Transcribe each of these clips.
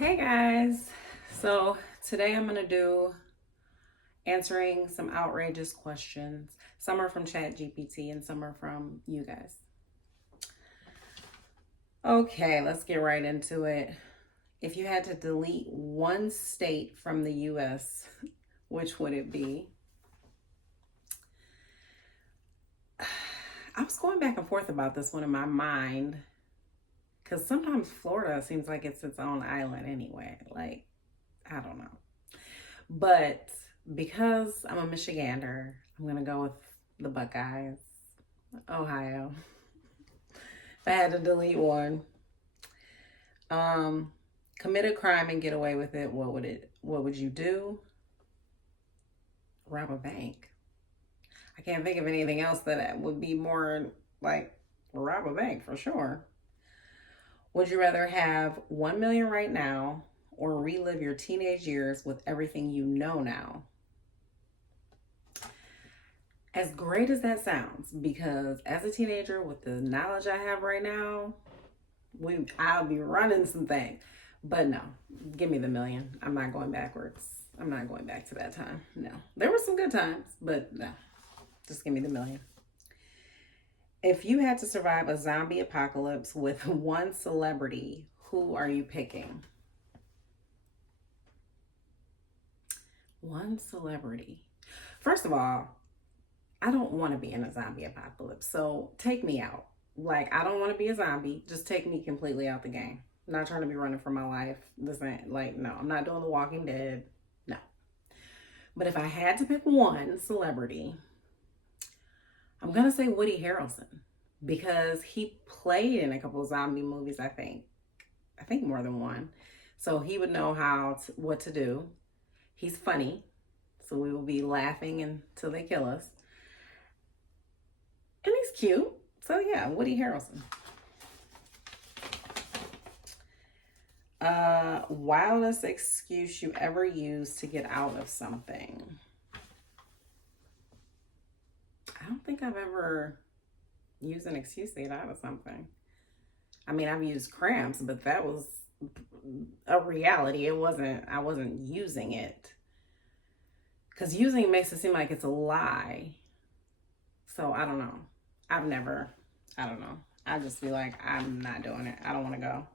Hey guys, so today I'm gonna do answering some outrageous questions. Some are from ChatGPT and some are from you guys. Okay, let's get right into it. If you had to delete one state from the US, which would it be? I was going back and forth about this one in my mind because sometimes Florida seems like it's its own island anyway. Like, I don't know. But because I'm a Michigander, I'm going to go with the Buckeyes, Ohio. If I had to delete one, um, commit a crime and get away with it, what would you do? Rob a bank. I can't think of anything else that would be more like rob a bank for sure. Would you rather have 1 million right now or relive your teenage years with everything you know now? As great as that sounds, because as a teenager with the knowledge I have right now, I'll be running some things. But no, give me the million. I'm not going backwards. I'm not going back to that time. No. There were some good times, but no. Just give me the million. If you had to survive a zombie apocalypse with one celebrity, who are you picking? One celebrity. First of all, I don't want to be in a zombie apocalypse. So take me out. Like, I don't want to be a zombie. Just take me completely out the game. I'm not trying to be running for my life. This ain't like, no, I'm not doing The Walking Dead. No. But if I had to pick one celebrity, I'm going to say Woody Harrelson because he played in a couple of zombie movies, I think. I think more than one. So he would know what to do. He's funny. So we will be laughing until they kill us. And he's cute. So yeah, Woody Harrelson. Wildest excuse you ever used to get out of something. I don't think I've ever used an excuse to get out of something. I mean, I've used cramps, but that was a reality. I wasn't using it. Because using it makes it seem like it's a lie. So I don't know. I don't know. I just feel like I'm not doing it. I don't want to go.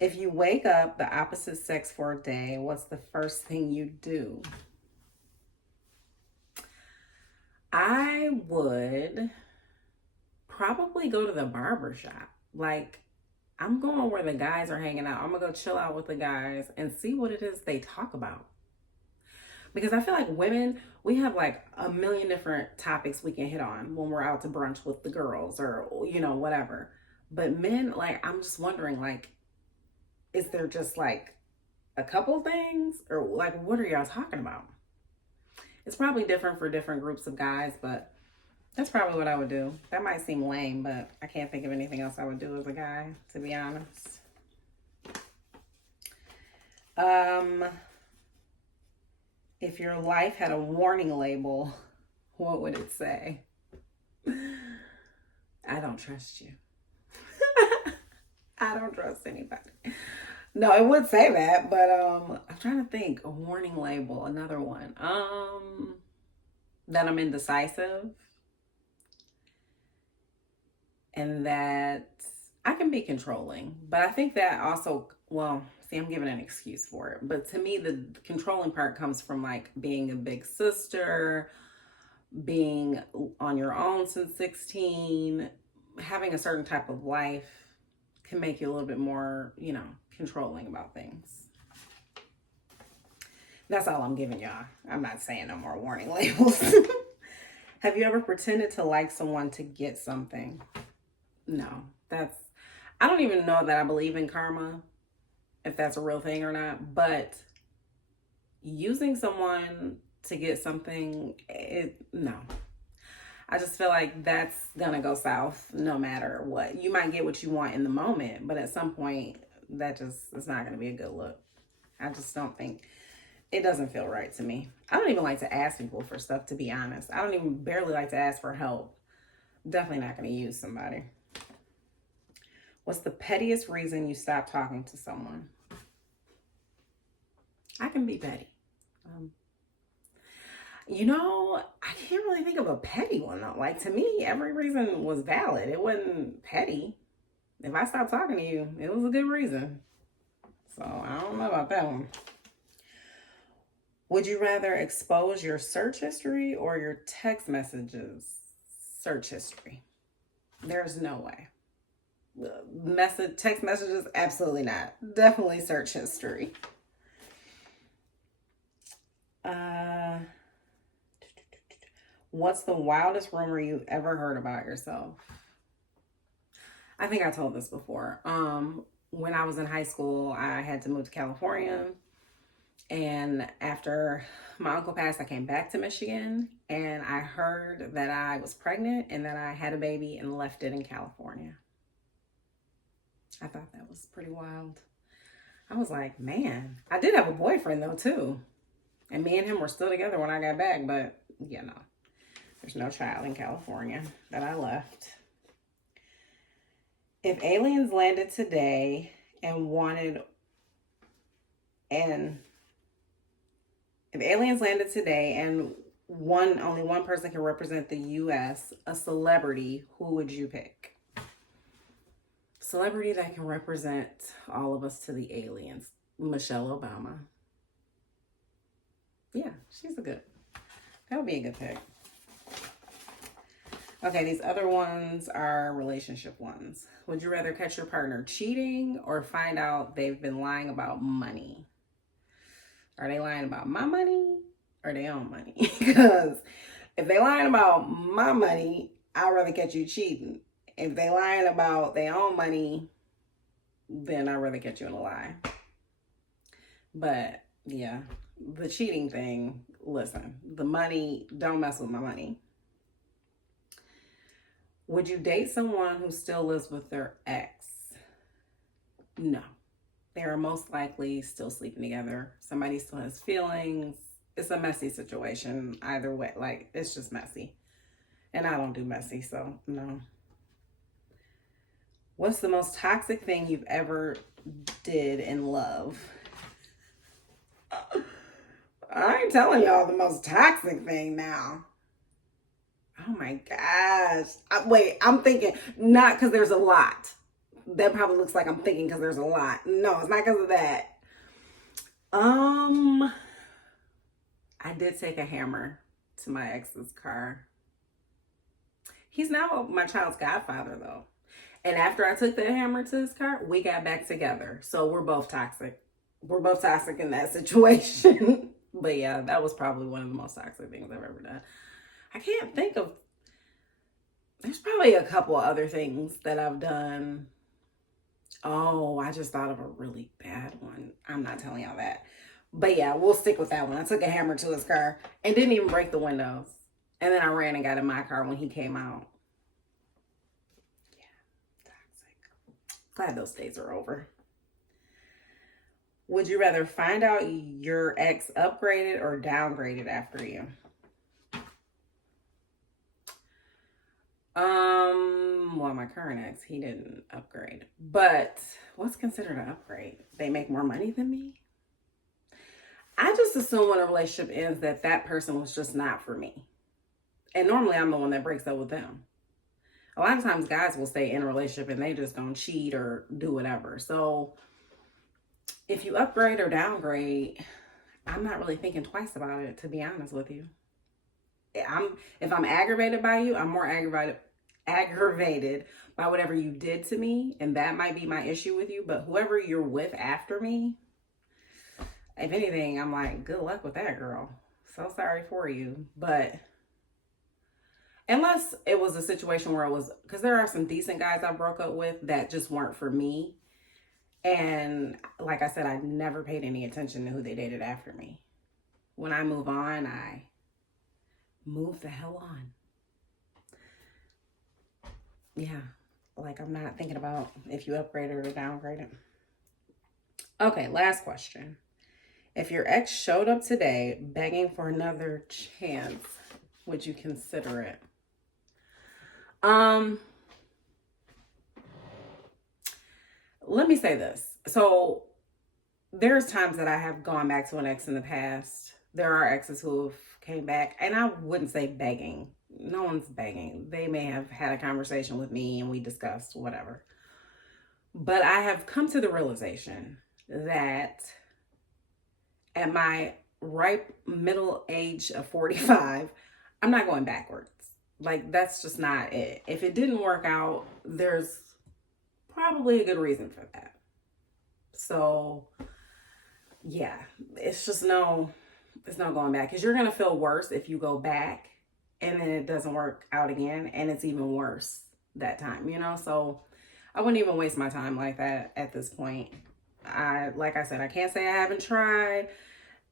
If you wake up the opposite sex for a day, what's the first thing you do? I would probably go to the barber shop. Like, I'm going where the guys are hanging out. I'm going to go chill out with the guys and see what it is they talk about. Because I feel like women, we have like a million different topics we can hit on when we're out to brunch with the girls or, whatever. But men, like, I'm just wondering, like, is there just like a couple things or like, what are y'all talking about? It's probably different for different groups of guys, but that's probably what I would do. That might seem lame, but I can't think of anything else I would do as a guy, to be honest. If your life had a warning label, what would it say? I don't trust you. I don't trust anybody. No, it would say that, but I'm trying to think. A warning label, another one. That I'm indecisive. And that I can be controlling. But I think that also, well, see, I'm giving an excuse for it. But to me, the controlling part comes from like being a big sister, being on your own since 16, having a certain type of life can make you a little bit more, controlling about things. That's all I'm giving y'all. I'm not saying no more warning labels. Have you ever pretended to like someone to get something? No, I don't even know that I believe in karma, if that's a real thing or not, but using someone to get something, no. I just feel like that's gonna go south no matter what. You might get what you want in the moment, but at some point, it's not gonna be a good look. I just don't think, it doesn't feel right to me. I don't even like to ask people for stuff, to be honest. I don't even barely like to ask for help. Definitely not gonna use somebody. What's the pettiest reason you stopped talking to someone? I can be petty. Um, I can't really think of a petty one though. Like to me, every reason was valid. It wasn't petty. If I stopped talking to you, it was a good reason. So I don't know about that one. Would you rather expose your search history or your text messages search history? There's no way. Text messages, absolutely not. Definitely search history. What's the wildest rumor you've ever heard about yourself? I think I told this before. When I was in high school, I had to move to California. And after my uncle passed, I came back to Michigan and I heard that I was pregnant and that I had a baby and left it in California. I thought that was pretty wild. I was like, man, I did have a boyfriend though, too. And me and him were still together when I got back, but there's no child in California that I left. If aliens landed today and wanted, and if aliens landed today and only one person can represent the U.S., a celebrity, who would you pick? Celebrity that can represent all of us to the aliens. Michelle Obama. Yeah, that would be a good pick. Okay, these other ones are relationship ones. Would you rather catch your partner cheating or find out they've been lying about money? Are they lying about my money or their own money? Because if they lying about my money, I'd rather catch you cheating. If they lying about their own money, then I'd rather catch you in a lie. But yeah, the cheating thing, listen, the money, don't mess with my money. Would you date someone who still lives with their ex? No. They are most likely still sleeping together. Somebody still has feelings. It's a messy situation either way. Like, it's just messy. And I don't do messy, so no. What's the most toxic thing you've ever did in love? I ain't telling y'all the most toxic thing now. Oh my gosh. I'm thinking, not because there's a lot. That probably looks like I'm thinking because there's a lot. No, it's not because of that. I did take a hammer to my ex's car. He's now my child's godfather, though. And after I took the hammer to his car, we got back together. So we're both toxic. We're both toxic in that situation. But yeah, that was probably one of the most toxic things I've ever done. I can't think of, there's probably a couple other things that I've done. Oh, I just thought of a really bad one. I'm not telling y'all that. But yeah, we'll stick with that one. I took a hammer to his car and didn't even break the windows. And then I ran and got in my car when he came out. Yeah, toxic. Glad those days are over. Would you rather find out your ex upgraded or downgraded after you? Well, my current ex, he didn't upgrade. But what's considered an upgrade? They make more money than me? I just assume when a relationship ends that person was just not for me. And normally I'm the one that breaks up with them. A lot of times guys will stay in a relationship and they just don't cheat or do whatever. So if you upgrade or downgrade, I'm not really thinking twice about it, to be honest with you. If I'm aggravated by you, I'm more aggravated by whatever you did to me, and that might be my issue with you. But whoever you're with after me, if anything, I'm like, good luck with that, girl. So sorry for you. But unless it was a situation where it was, because there are some decent guys I broke up with that just weren't for me. And like I said, I never paid any attention to who they dated after me. When I move on, I move the hell on. Yeah, like I'm not thinking about if you upgraded or downgraded. Okay, last question. If your ex showed up today begging for another chance, would you consider it? Let me say this. So there's times that I have gone back to an ex in the past. There are exes who have came back, and I wouldn't say begging. No one's begging. They may have had a conversation with me and we discussed whatever. But I have come to the realization that at my ripe middle age of 45, I'm not going backwards. Like, that's just not it. If it didn't work out, there's probably a good reason for that. So, yeah, it's no going back, because you're going to feel worse if you go back and then it doesn't work out again and it's even worse that time, you know? So I wouldn't even waste my time like that at this point. Like I said, I can't say I haven't tried,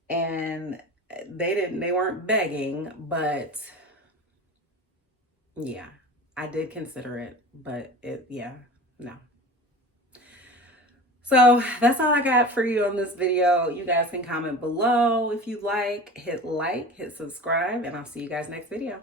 and they weren't begging, but yeah, I did consider it, but no. So that's all I got for you on this video. You guys can comment below if you like, hit subscribe, and I'll see you guys next video.